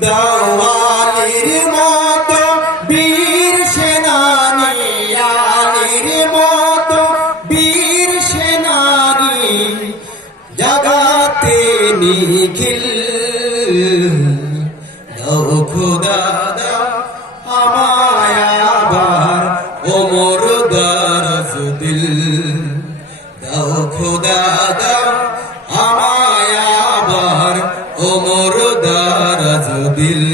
দেওয়ালির মতো বীর সেনানি আলির মতো বীর সেনানি, জগাতে নিখিল। খুদা দিল। দাও খুদা দাও ওমর দরজ দিল।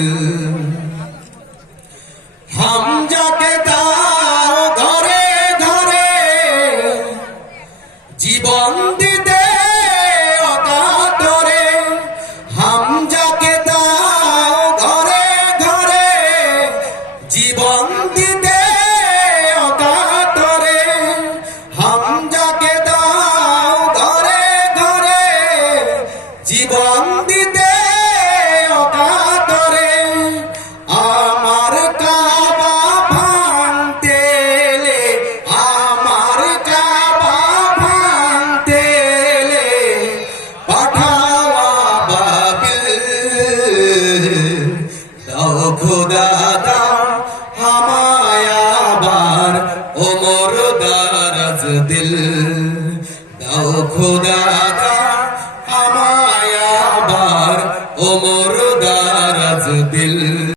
হামজাকে দাও ঘরে ঘরে, জীবন দিতে অকাতরে হামজাকে দাও ঘরে ঘরে, জীবন দিতে অকাতরে হামজাকে দাও ঘরে ঘরে, জীবন দিতে খুদা দাও হামায় আবার ওমর দারাজ দিল। দাও খুদা দাও হামায় আবার দারাজ দিল।